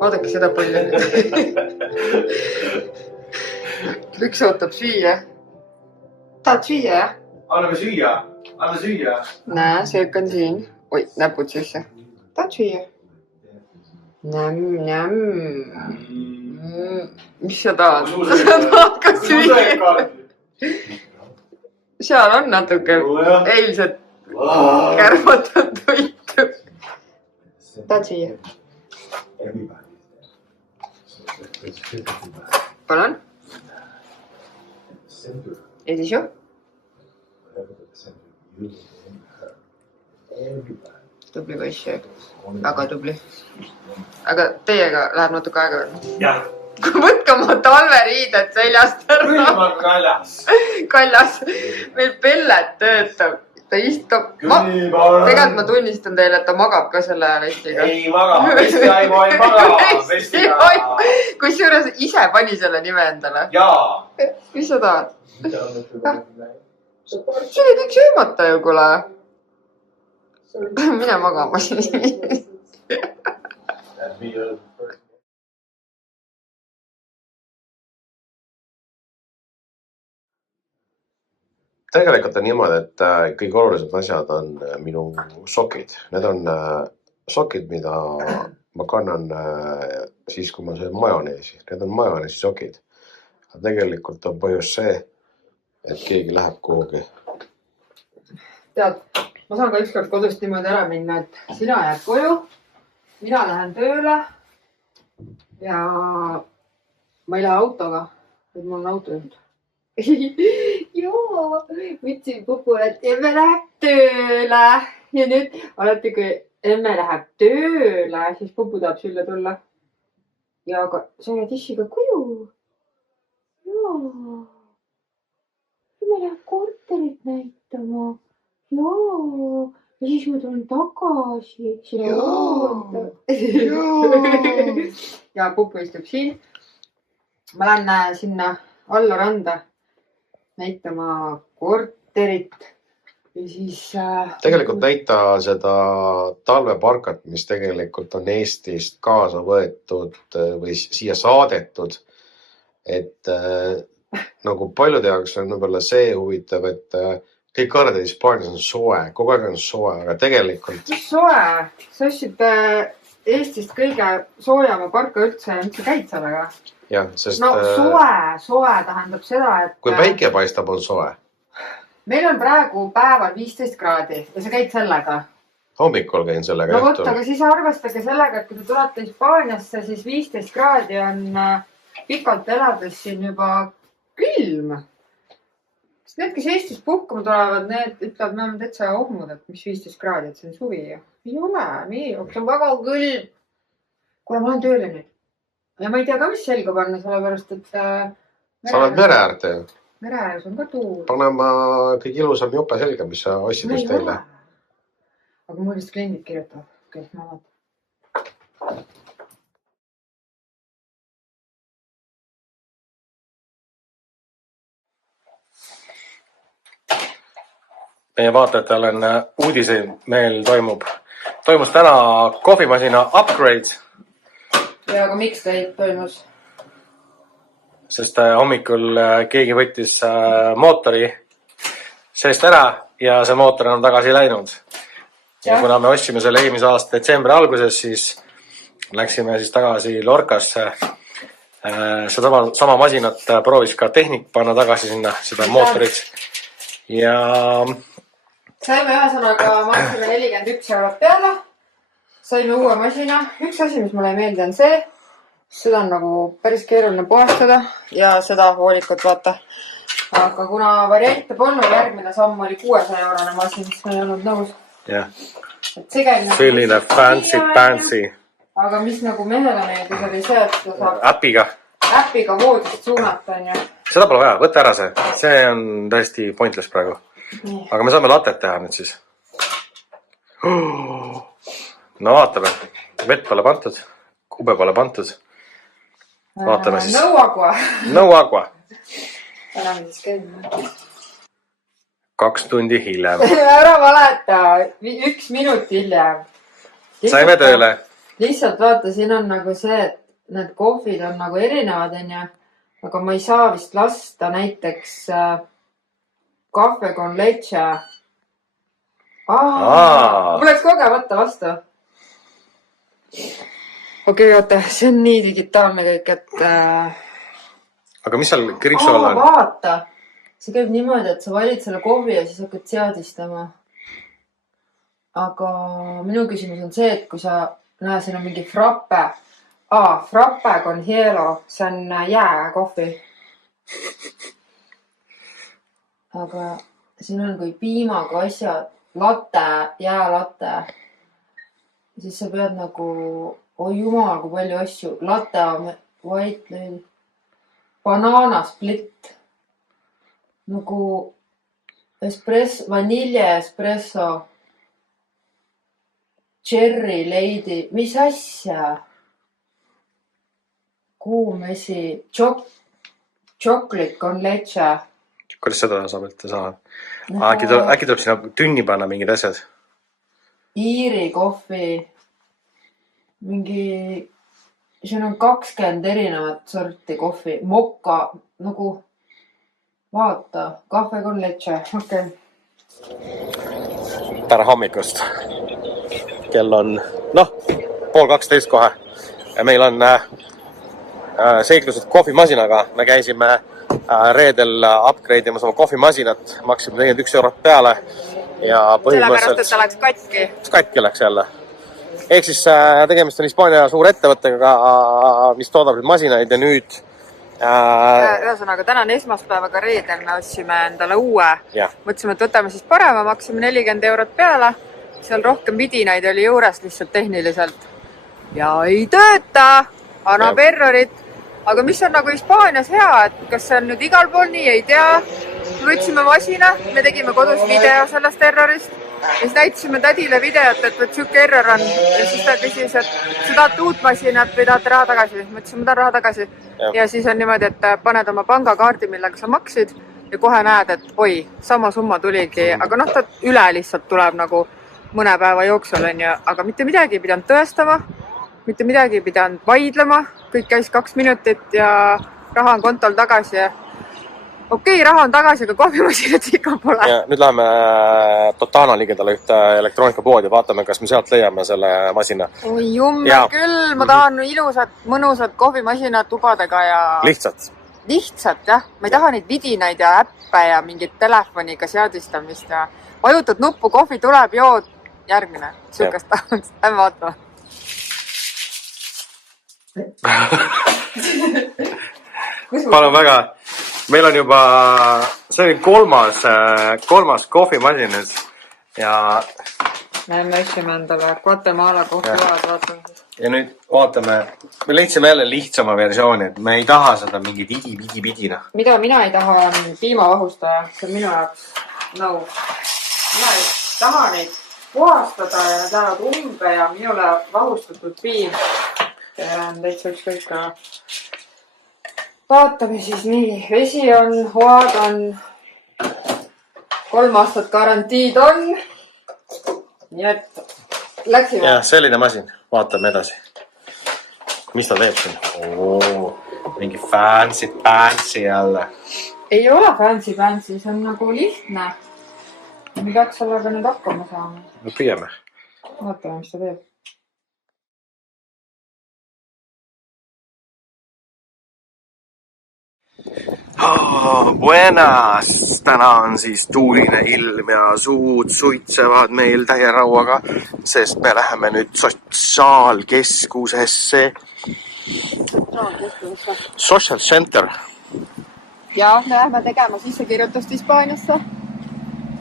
Vaadake seda palju. Üks ootab süüa. Tahad süüa, jah? Anname süüa. Anna süüa. Näe, söök on siin. Oi, näpud sisse. Tahad süüa? Näm. Mis sa tahad? Sa tahad ka süüa? Seal on natuke eilset kärvatud toitu. Tahad süüa? Palun? Ja siis ju? Tubli poiss, väga tubli. Aga teiega läheb natuke aega veel. Jah. Võtke oma talveriided seljast ära. Külm on kaljas. Kaljas. Meil pellet töötab. Ta istub. Tegelikult ma tunnistan teile, et ta magab ka selle vestiga. Ei maga. Vestiaimu ei maga. Vestiaimu. Kusjuures ise pani selle nime endale. Jaa. Mis sa tahad? See oli kõik söömata ju, kule. Mine magama siin. Tegelikult on niimoodi, et kõige olulisemad asjad on minu sokid. Need on sokid, mida ma kannan siis, kui ma söön majoneesi. Need on majoneesi sokid. Tegelikult on põhjus see, et keegi läheb kuhugi. Tead, ma saan ka ükskord kodust niimoodi ära minna, et sina jääd koju, mina lähen tööle ja ma ei lähe autoga, et mul on autojuht. Joo, mõtlesin Pupule, et emme läheb tööle ja nüüd alati, kui emme läheb tööle, siis Pupu tahab sülle tulla. Ja aga sa jääd issiga koju. Jaa, emme läheb korterit näitama. Jaa, ja siis ma tulen tagasi. Ja Pupu istub siin. Ma lähen sinna alla randa näitama korterit ja siis... Tegelikult näita seda talveparkat, mis tegelikult on Eestist kaasa võetud või siia saadetud. Et nagu paljude jaoks on võib-olla see huvitav, et kõik arvavad, et Hispaanias on soe, kogu aeg on soe, aga tegelikult... Soe? Sa ostsid Eestist kõige soojama parka üldse ja mis sa käid sellega? Jah, sest... No soe tähendab seda, et... Kui päike paistab, on soe. Meil on praegu päeval 15 kraadi ja sa käid sellega. Hommikul käin sellega. No võtta, aga siis arvestage sellega, et kui te tulete Hispaaniasse, siis 15 kraadi on pikalt elades siin juba külm. Sest need, kes Eestis puhkama tulevad, need ütlevad, me oleme täitsa ohmud, et mis 15 kraadi, et see on suvi. Ei ole, see on väga külm. Kuule, ma olen tööle nüüd. Ja ma ei tea ka, mis selga panna, sellepärast, et... Sa oled mere äärde ju. Mere ääres on ka tuul. Pane ma kõige ilusam jope selga, mis sa ostsid just teile. Aga mul vist kliendid kirjutavad. Kõik ma vaatan. Meie vaatajatele on uudiseid. Meil toimus täna kohvimasina upgrade. Ja aga miks toimus? Sest hommikul keegi võttis mootori seest ära ja see mootor on tagasi läinud. Ja kuna me ostsime selle eelmise aasta detsembri alguses, siis läksime siis tagasi Lorcasse. Seda sama masinat proovis ka tehnik panna tagasi sinna, seda mootorit. Ja... Saime ühesõnaga maksime 41 eurot peale. Saime uue masina. Üks asi, mis mulle ei meeldi, on see. Seda on nagu päris keeruline puhastada ja seda hoolikut vaata. Aga kuna variante polnud, järgmine samm oli 600 eurone masin, mis me ei olnud nõus. jah. Selline fancy. Aga mis nagu mehele meeldis oli see, et ta saab... Äpiga. äpiga voodist suunata, on ju. Seda pole vaja, võtta ära see. See on täiesti pointless praegu. Nii. Aga me saame latet teha nüüd siis. No vaatame. Vett pole pantud. Kube pole pantud. Vaatame siis. No agua. No agua. Täname siis käima. 2 tundi hiljem. Ära valeta. 1 minut hiljem. Saime tööle. Lihtsalt vaata, siin on nagu see, et need kohvid on nagu erinevad, on ju. Aga ma ei saa vist lasta näiteks kahve con leche. Mul läks kogemata vastu. Okei, oota, see on nii digitaalne kõik, et... Aga mis seal kriipsu all on? Vaata! See käib niimoodi, et sa valid selle kohvi ja siis hakkad seadistama. Aga minu küsimus on see, et kui sa näed, siin on mingi frappe. Frappe con hielo. See on jääkohvi. Aga siin on kui piimaga asjad. Latte, jäälatte. Siis sa pead nagu... Oi jumal, kui palju asju. Latte, white lady. Banana split. Nagu espresso, vanilje espresso. Cherry lady. Mis asja? Kuumesi. Chocolate con leche. Kuidas seda saab ette saada? Äkki tuleb sinna tünni panna mingid asjad? Iiri kohvi. Mingi... Siin on 20 erinevat sorti kohvi. Mokka. Nagu... Vaata. Kahve con leche. Okei. Tere hommikust. Kell on, 11:30 kohe. Ja meil on seiklused kohvimasinaga. Me käisime reedel upgrade imas oma kohvimasinat. Maksime 41 eurot peale. Ja sellepärast, et ta läks katki. Katki läks jälle. Ehk siis tegemist on Hispaania suur ettevõttega, mis toodab masinaid ja nüüd... Ühesõnaga, täna on esmaspäevaga reedel, me otsime endale uue. Mõtlesime, et võtame siis parema, maksime 40 eurot peale. Seal rohkem vidinaid oli juures lihtsalt tehniliselt. Ja ei tööta! Annab errorit. Aga mis on nagu Hispaanias hea, et kas see on nüüd igal pool nii, ei tea. Me võtsime masina, me tegime kodus video sellest errorist. Ja siis näitasime tädile videot, et võt siuke error on. Ja siis ta küsis, et sa tahad uut masinat või tahad raha tagasi. Ma ütlesin, ma tahan raha tagasi. Ja siis on niimoodi, et paned oma pangakaardi, millega sa maksid ja kohe näed, et oi, sama summa tuligi. Aga ta üle lihtsalt tuleb nagu mõne päeva jooksul, on ju. Aga mitte midagi ei pidanud tõestama, mitte midagi ei pidanud vaidlema. Kõik käis 2 minutit ja raha on kontol tagasi. Okei, raha on tagasi, aga kohvimasinat ikka pole. Ja nüüd läheme Totana ligendale ühte elektroonikapoodi ja vaatame, kas me sealt leiame selle masina. Oi jummel küll, ma tahan ilusat, mõnusat kohvimasinat tubadega ja... Lihtsalt, jah. Ma ei taha neid vidinaid ja äppe ja mingit telefoniga seadistamist ja vajutad nuppu, kohvi tuleb, jood järgmine. Sukast tahaks, lähme vaatama. Palun väga. Meil on juba, see oli kolmas kohvimasin nüüd ja... Me ostime endale Guatemala kohvilaad, vaatame. Ja nüüd vaatame, me leidsime jälle lihtsama versiooni, et me ei taha seda mingi vidina. Mida mina ei taha, on piimavahustaja, see on minu jaoks nõu. Mina ei taha neid puhastada ja need lähevad umbe ja minule vahustatud piim. Ja on täitsa ükskõik ka. Vaatame siis nii, vesi on, hoad on, 3 aastat garantiid on. Nii et läksime. Ja selline masin, vaatame edasi. Mis ta teeb siin? Mingi fancy jälle. Ei ole fancy, see on nagu lihtne. Me peaks sellega nüüd hakkama saama. No püüame. Vaatame, mis ta teeb. Buenas! Täna on siis tuuline ilm ja suud suitsevad meil täierauaga, sest me läheme nüüd sotsiaalkeskusesse. Social Center. Ja me läheme tegema sissekirjutust Hispaaniasse.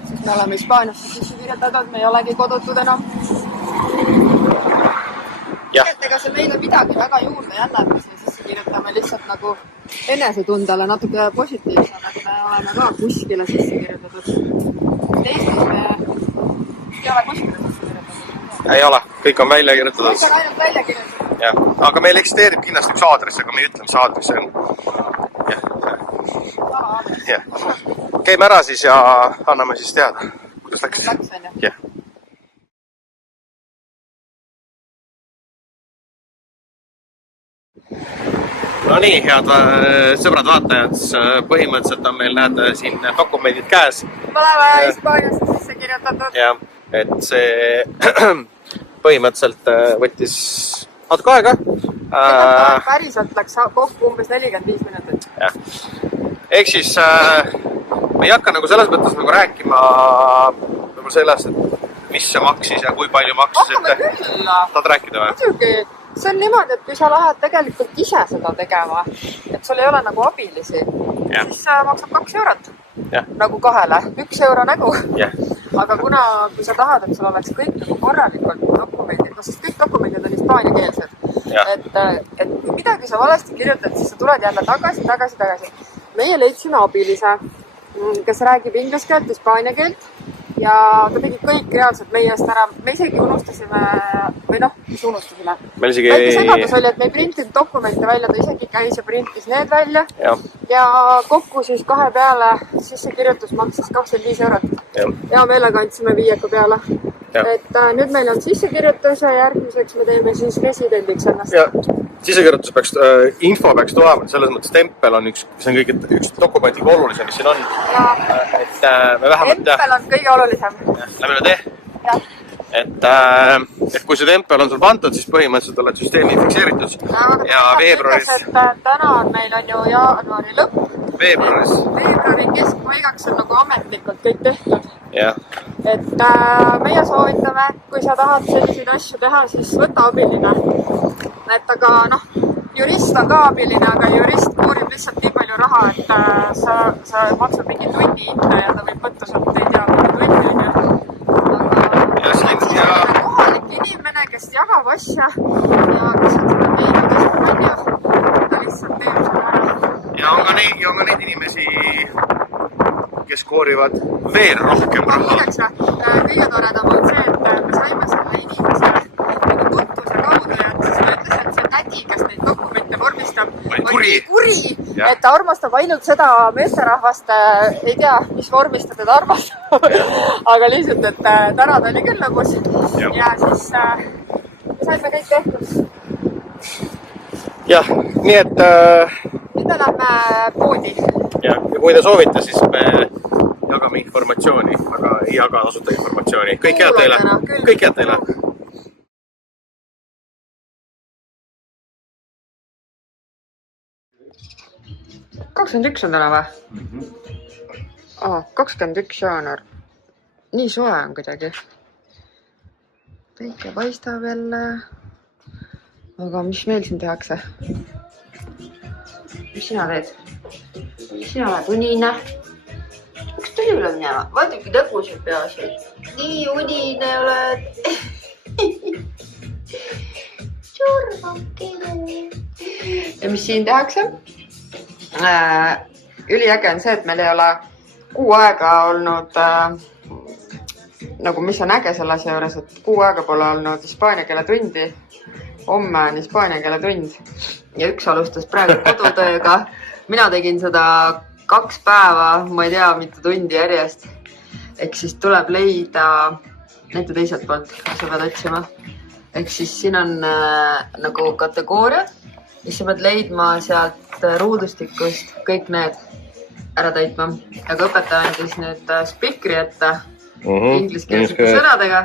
Siis me oleme Hispaaniasse sissekirjutatud, me ei olegi kodutud enam. Ega see meile midagi väga juurde jälle, mis me sissekirjutame. kirjutame lihtsalt nagu enesetundele natuke positiivsem, et me oleme ka kuskile sisse kirjutatud. Eestis me ei ole kuskile sisse kirjutatud. Ei ole, kõik on välja kirjutatud. Kõik on ainult välja kirjutatud. Ja. Aga meil eksisteerib kindlasti üks aadress, aga me ei ütle, mis aadress see on. Ja. Käime ära siis ja anname siis teada, kuidas läks. Ja. No nii, head sõbrad vaatajad, põhimõtteliselt on meil näed siin dokumendid käes. Me oleme Hispaaniasse sisse kirjutatud. Ja, et see põhimõtteliselt võttis natuke aega. Päriselt läks kokku umbes 45 minutit. Ja. Ehk siis me ei hakka nagu selles mõttes nagu rääkima nagu sellest, et mis see maksis ja kui palju maksis. Hakkame küll. Tahad rääkida või? Muidugi. See on niimoodi, et kui sa lähed tegelikult ise seda tegema, et sul ei ole nagu abilisi, siis maksab 2 eurot. Nagu 2-le. 1 euro nägu. Aga kui sa tahad, et sul oleks kõik nagu korralikult dokumendid, sest kõik dokumendid on hispaaniakeelsed. Et kui midagi sa valesti kirjutad, siis sa tuled jälle tagasi. Meie leidsime abilise, kes räägib inglise keelt, hispaania keelt ja ta tegi kõik reaalselt meie eest ära. Me isegi unustasime, või noh, mis unustasime. Väike segadus oli, et me ei printinud dokumente välja, ta isegi käis ja printis need välja. Ja kokku siis 2 peale sissekirjutus maksis 25 eurot. Ja meelega andsime 5 peale. Et nüüd meil on sissekirjutus ja järgmiseks me teeme siis residendiks ennast. Ja sissekirjutus peaks, info peaks tulema, selles mõttes tempel on üks dokumenti olulisem, mis siin on. Et me vähemalt... Tempel on kõige olulisem. Lähme nüüd Et kui see tempel on sul pandud, siis põhimõtteliselt oled süsteemi fikseeritud. Ja veebruaris... Täna on meil on ju jaanuari lõpp. Veebruari keskpaigaks on nagu ametlikult kõik tehtud. Et meie soovitame, kui sa tahad selliseid asju teha, siis võta abiline. Et aga noh, jurist on ka abiline, aga jurist koorib lihtsalt nii palju raha, et sa maksad mingi tunni hinda ja ta võib võtta sealt, ei tea, mingi tunni. Kohalik inimene, kes jagab asja ja kes on seda teinud ja ta lihtsalt teeb seda ära. Ja on ka neid inimesi, kes koorivad veel rohkem raha. Kõige toredam on see, et me saime selle inimese tutvuse kaudu ja siis ta ütles, et see tädi, kes neid dokumente vormistab, on kuri, et ta armastab ainult seda meesterahvast, ei tea, mis vormis ta teda armastab, aga lihtsalt, et täna ta oli küll lõbus ja siis me saime kõik tehtud. Jah, nii et... Nüüd me lähme poodi. Ja kui te soovite, siis me jagame informatsiooni, aga ei jaga tasuta informatsiooni. Kõik head teile! Kõik head teile! 21 on täna või? 21 jaanuar. Nii soe on kuidagi. Päike paistab jälle. Aga mis meil siin tehakse? Mis sina teed? Sina oled unine. Miks tuli üle minema? Vaadake tõgused peasid. Nii unine oled. Tšurvakene. Ja mis siin tehakse? Üliäge on see, et meil ei ole kuu aega olnud, nagu mis on äge selle asja juures, et kuu aega pole olnud hispaania keele tundi. Homme on hispaania keele tund ja üks alustas praegu kodutööga. Mina tegin seda 2 päeva, ma ei tea, mitu tundi järjest. Ehk siis tuleb leida, näite teiselt poolt, sa pead otsima. Ehk siis siin on nagu kategooria. Ja sa pead leidma sealt ruudustikust kõik need ära täitma. Aga õpetaja andis nüüd spikri ette ingliskeelsete sõnadega.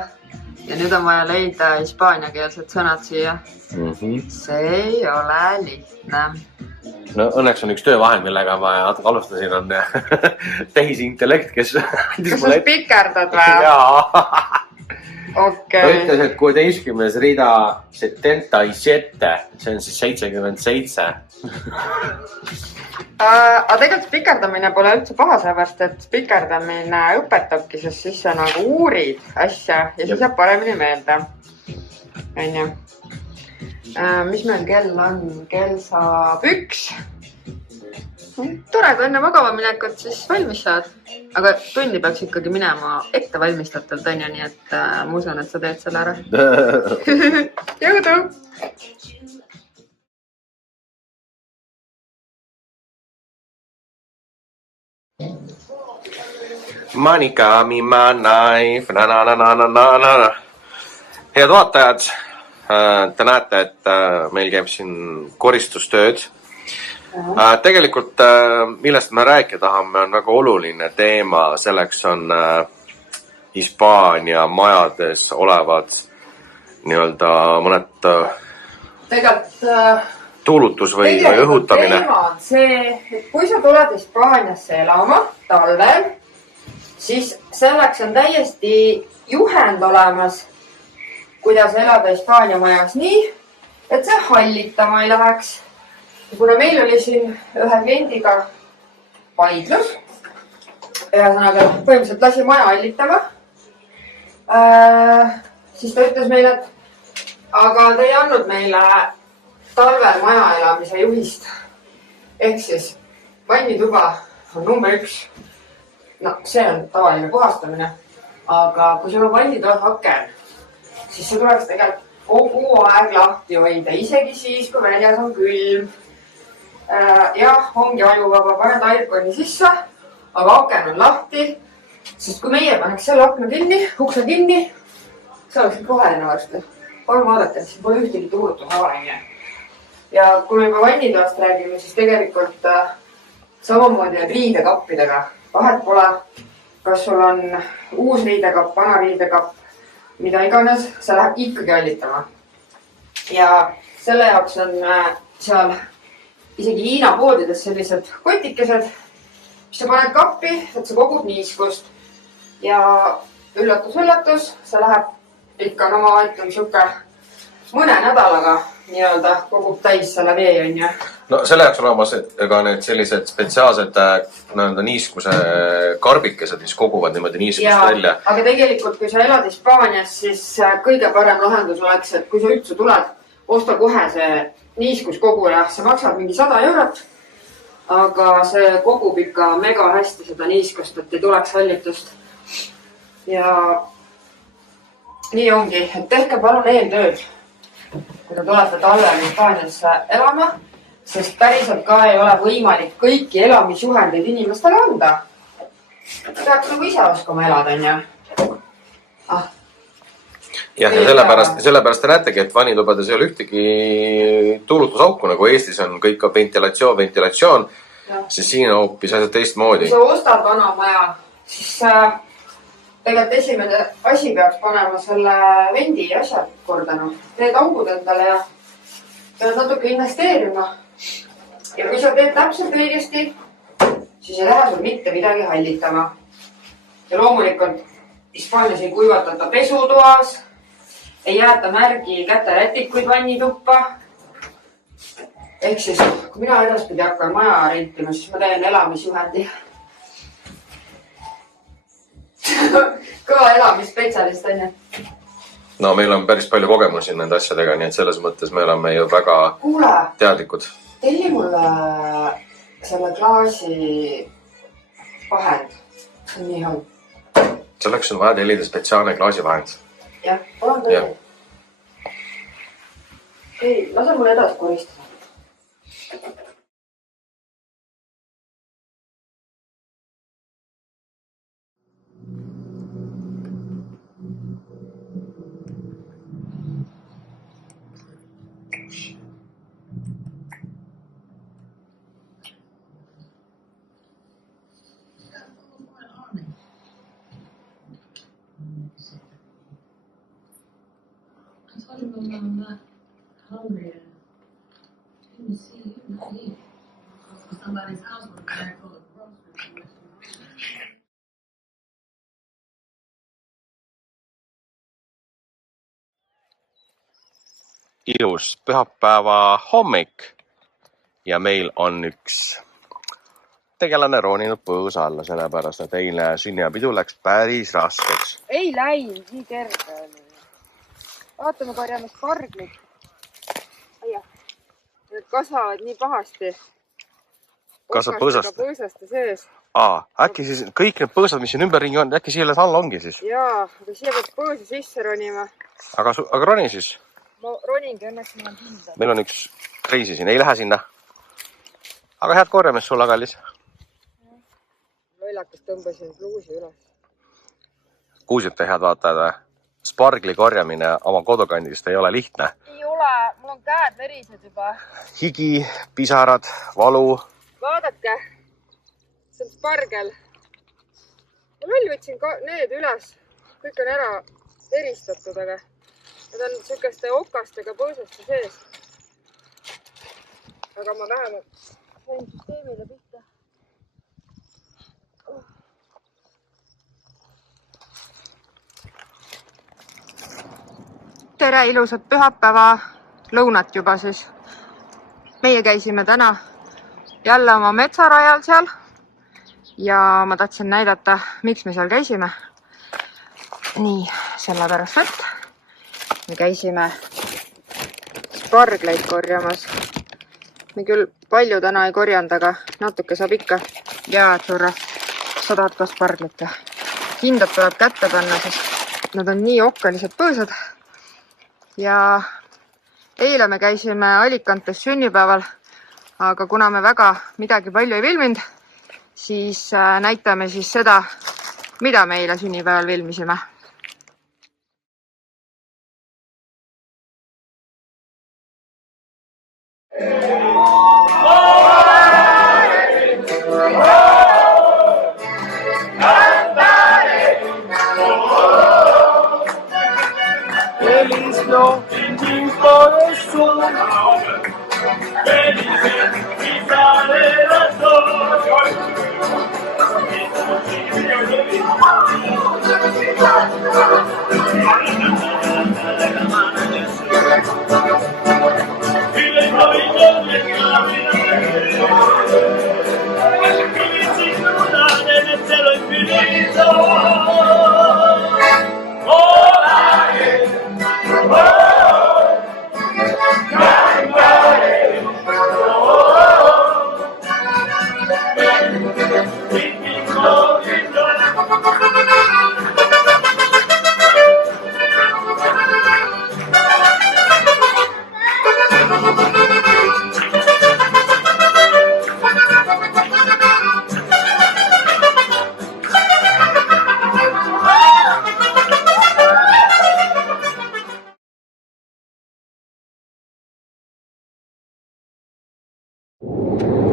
Ja nüüd on vaja leida hispaaniakeelsed sõnad siia. See ei ole lihtne. No õnneks on üks töövahend, millega ma alustasin, on tehisintellekt, kes... Kas sa spikerdad või? Jaa. Okay. Ta ütles, et 16. rida 77, see on siis 77. Aga tegelikult spikerdamine pole üldse paha, sellepärast, et spikerdamine õpetabki, sest siis sa nagu uurid asja ja siis jääb paremini meelde. Mis meil kell on? Kell saab 1. Tore, kui enne magama minekut siis valmis saad. Aga tundi peaks ikkagi minema ette valmistatult, on ju, nii et ma usun, et sa teed selle ära. Jõudu! Monika, me my knife, na. Head vaatajad, te näete, et meil käib siin koristustööd. Tegelikult, millest me rääkida tahame, on väga oluline teema. Selleks on Hispaania majades olevad nii-öelda mõned tuulutus või õhutamine. Teema on see, et kui sa tuled Hispaaniasse elama talvel, siis selleks on täiesti juhend olemas, kuidas elada Hispaania majas nii, et see hallitama ei läheks. Kuna meil oli siin ühe kliendiga vaidlus, ühesõnaga põhimõtteliselt lasi maja hallitama, siis ta ütles meile, et aga te ei andnud meile talvel maja elamise juhist. Ehk siis vannituba on number 1. No, see on tavaline puhastamine, aga kui sul on vannitoas aken, siis see tuleks tegelikult kogu aeg lahti hoida, isegi siis, kui väljas on külm. Jah, ongi ajuvaba, paned airconi sisse, aga aken on lahti, sest kui meie paneks selle akna kinni, ukse kinni, see oleks roheline varsti. Palun vaadata, et siin pole ühtegi tuulutusavaline. Ja kui me juba vannitoast räägime, siis tegelikult samamoodi on riidekappidega. Vahet pole, kas sul on uus riidekapp, vana riidekapp, mida iganes, see läheb ikkagi hallitama. Ja selle jaoks on seal isegi Hiina poodides sellised kotikesed, mis sa paned kappi, et sa kogud niiskust. Ja üllatus, see läheb ikka, no ma ütlen siuke mõne nädalaga nii-öelda kogub täis selle vee, on ju. No selle jaoks on olemas ka need sellised spetsiaalsed niiskuse karbikesed, mis koguvad niimoodi niiskust välja. Aga tegelikult, kui sa elad Hispaanias, siis kõige parem lahendus oleks, et kui sa üldse tuled, osta kohe see niiskuskoguja. See maksab mingi 100 €, aga see kogub ikka mega hästi seda niiskust, et ei tuleks hallitust. Ja nii ongi, et tehke palun eeltööd, kui te tulete talvel Hispaaniasse elama, sest päriselt ka ei ole võimalik kõiki elamisjuhendeid inimestele anda. Peaks nagu ise oskama elada, on ju. Ja sellepärast te näetegi, et vannitubades ei ole ühtegi tuulutusauku, nagu Eestis on kõik ventilatsioon, siis siin on hoopis asjad teistmoodi. Kui sa ostad vana maja, siis tegelikult esimene asi peaks panema selle vendi asjad kordanud. Need augud endale ja pead natuke investeerima. Ja kui sa teed täpselt õigesti, siis ei lähe sul mitte midagi hallitama. Ja loomulikult Hispaanias ei kuivatata pesutoas, ei jäeta märgi käterätikuid vannituppa. Ehk siis, kui mina edaspidi hakkan maja rentima, siis ma teen elamisjuhendi. Kõva elamisspetsialist, on ju? No meil on päris palju kogemusi nende asjadega, nii et selles mõttes me oleme ju väga teadlikud. Telli mulle selle klaasi vahend. See on nii hea. Selleks on vaja tellida spetsiaalne klaasivahend. Jah, olen tõi. Ei, lase mulle edasi koristada. I told him I'm not hungry. I didn't see you not eat. Somebody's house was very full of groceries. Ilus pühapäeva hommik ja meil on üks tegelane rooninud põõsa alla, sellepärast, et eile sünniapidu läks päris raskeks. Ei läinud, nii kerge oli. Vaatame, korjame sparglit. kasvavad nii pahasti. Kasvab põõsast? Põõsaste sees. Äkki siis kõik need põõsad, mis siin ümberringi on, äkki siia alla ongi siis? Jaa, aga siia peab põõsa sisse ronima. Aga roni siis? Ma roningi, õnneks mul on hinda. Meil on üks reisi siin, ei lähe sinna. Aga head korjamist sul Agalis. Lollakas tõmbasin pluusi üles. Kuulsite head vaatajad, spargli korjamine oma kodukandist ei ole lihtne. Ei ole, mul on käed verised juba. Higi, pisarad, valu. Vaadake, see on spargel. Ma veel võtsin need üles. Kõik on ära veristatud, aga need on sükeste okastega põõsaste sees. Aga ma vähemalt sain süsteemile pihta. Tere, ilusat pühapäeva lõunat juba siis. Meie käisime täna jälle oma metsarajal seal ja ma tahtsin näidata, miks me seal käisime. Nii, sellepärast, et me käisime spargleid korjamas. Me küll palju täna ei korjanud, aga natuke saab ikka. Ja, Tšurra, sa tahad ka sparglit. Hindad tuleb kätte panna, sest nad on nii okkalised põõsad. Ja eile me käisime Alicantes sünnipäeval, aga kuna me väga midagi palju ei filminud, siis näitame siis seda, mida me eile sünnipäeval filmisime.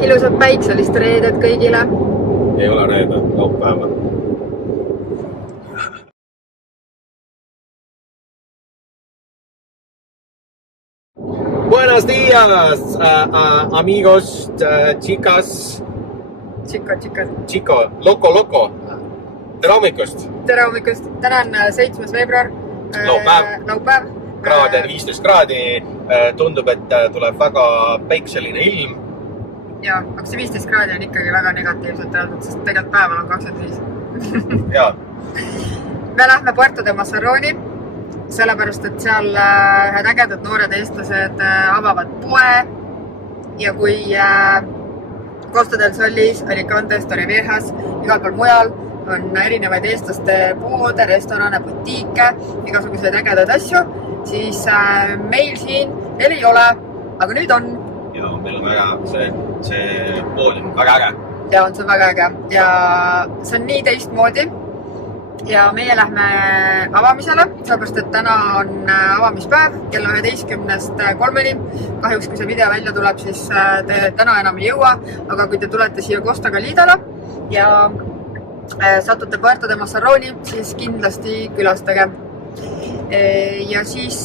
Ilusat päikselist reedet kõigile. Ei ole reede, laupäeva. Buenos días, amigos, chicas. Chico, loco. Tere hommikust. Tere hommikust. Täna on 7. veebruar. Laupäev. Kraade 15 kraadi. Tundub, et tuleb väga päikseline ilm. Ja, aga see 15 kraadi on ikkagi väga negatiivselt öeldud, sest tegelikult päeval on 25. Jaa. Me lähme Puerto de Mazarroni, sellepärast, et seal ühed ägedad noored eestlased avavad poe ja kui Costa del Solis, Alicantes, Torreviejas, igal pool mujal on erinevaid eestlaste poode, restorane, butiike, igasuguseid ägedaid asju, siis meil siin veel ei ole, aga nüüd on. Ja meil on väga, see pool on väga äge. Ja on see väga äge. Ja see on nii teistmoodi. Ja meie lähme avamisele, sellepärast, et täna on avamispäev kella 11-st 3-ni. Kahjuks, kui see video välja tuleb, siis te täna enam ei jõua. Aga kui te tulete siia Costa Galidale ja satute Puerto de Mazarroni, siis kindlasti külastage. Ja siis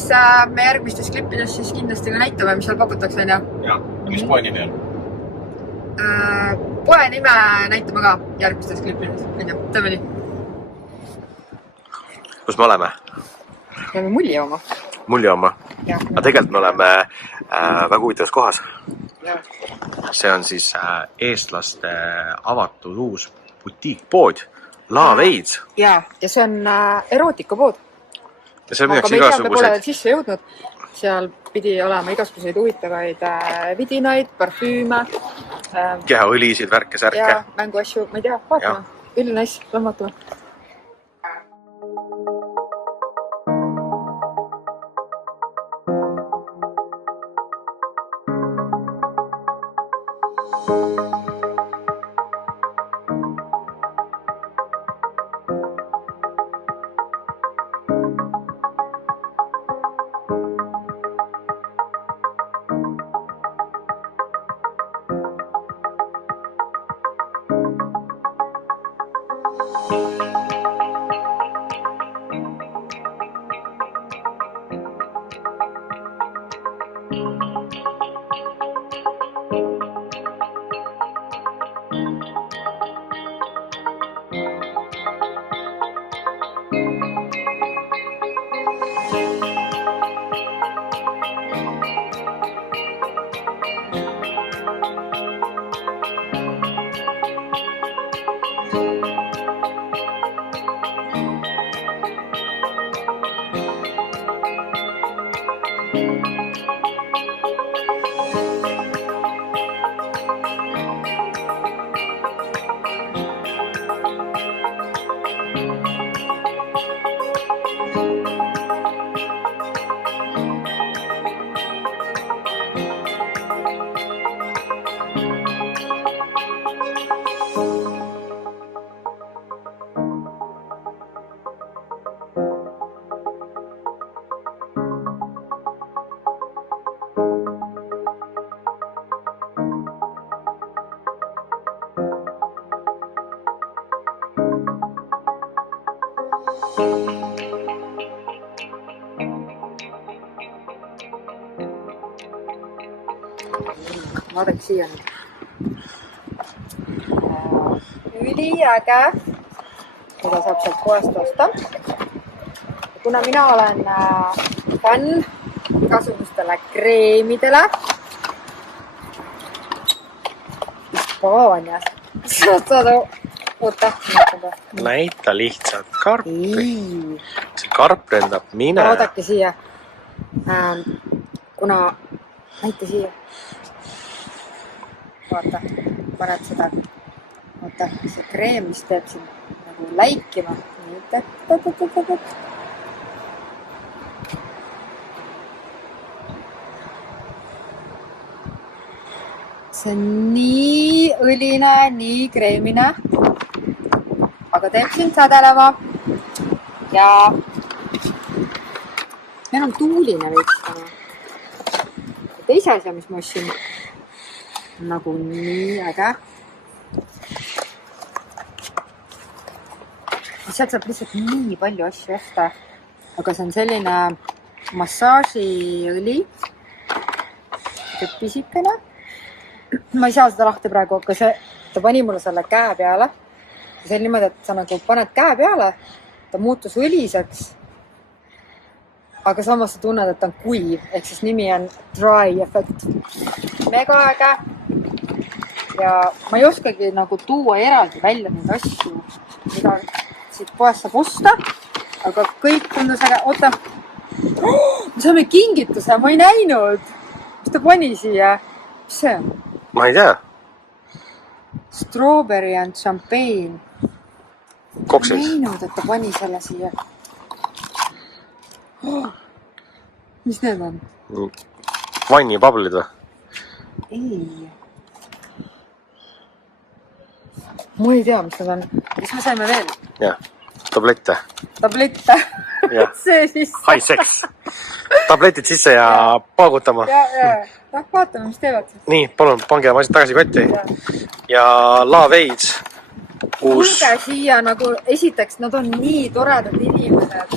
me järgmistes klippides siis kindlasti ka näitame, mis seal pakutakse. Ja, mis poe nimi on? Poe nime näitame ka järgmistes klippides. Teeme nii. Kus me oleme? Me oleme Mulje oma. Mulje oma? Aga tegelikult me oleme väga huvitavas kohas. See on siis eestlaste avatud uus butiikpood La Veits. Ja see on erootikapood. Ja see aga me ei tea, me pole veel sisse jõudnud, seal pidi olema igasuguseid huvitavaid vidinaid, parfüüme. Kehaõlisid, värke, särke. Ja mänguasju, ma ei tea, vaatame. Üli nice, lähme vaatame. Vaadake siia nüüd. Üliäge, mida saab sealt poest osta. Kuna mina olen fänn igasugustele kreemidele Hispaanias. Saad oota. Näita lihtsalt karpi. See karp lendab mine. Vaadake siia. Kuna näita siia. Vaata, paned seda. Vaata, see kreem, mis teeb siin nagu läikima. See on nii õline, nii kreemine. Aga teeb siin sädelema. Ja meil on tuuline veits täna. Teise asja, mis ma ostsin, nagu nii äge. Sealt saab lihtsalt nii palju asju osta. Aga see on selline massaažiõli. Pisikene. Ma ei saa seda lahti praegu, aga ta pani mulle selle käe peale. See on niimoodi, et sa nagu paned käe peale, ta muutus õliseks. Aga samas sa tunned, et ta on kuiv, ehk siis nimi on Dry Effect. Mega äge. Ja ma ei oskagi nagu tuua eraldi välja neid asju, mida siit poest saab osta, aga kõik tundus äge. Oota, me saame kingituse, ma ei näinud. Mis ta pani siia? Mis see on? Ma ei tea. Strawberry and champagne. Koksis. Ma ei näinud, et ta pani selle siia. Mis need on? Vannipablid või? Ei. Ma ei tea, mis need on. Mis me saime veel? Jah, tablette. Tablette. Ja. See siis. High sex. Tabletid sisse ja paugutama. Ja. Vaatame, mis teevad. Nii, palun, pange oma asjad tagasi kotti. Ja Laaveid. Tulge siia nagu esiteks, nad on nii toredad inimesed.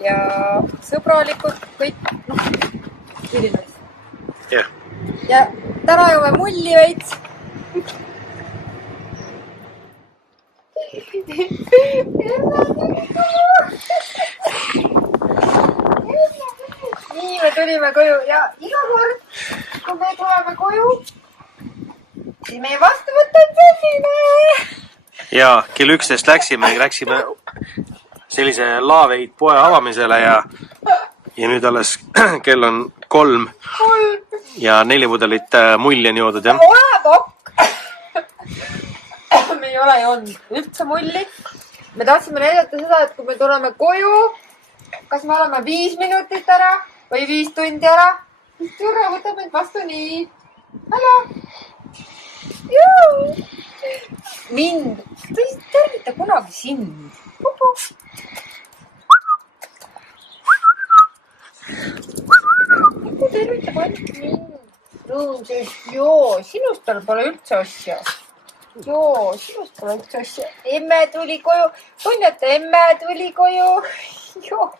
Ja sõbralikud kõik, ülinõis. Jah. Ja täna jume mulli veits. Nii me tulime koju ja iga kord, kui me tuleme koju, siis meie vastuvõtt on selline. Ja kell 11 läksime sellise Laaveid poe avamisele ja ja nüüd alles kell on 3 ja 4 pudelit mulli on joodud, jah? ole pakk! me ei ole joonud üldse mulli. Me tahtsime näidata seda, et kui me tuleme koju, kas me oleme 5 minutit ära või 5 tundi ära. Türa võtab meid vastu nii. Hallo! Mind. Ta ei tervita kunagi sind. Pupu. Pupu tervitab ainult mind. Joo, sinust tal pole üldse asja. Joo, sinust pole üldse asja. Emme tuli koju. Tunnete, emme tuli koju. Joo.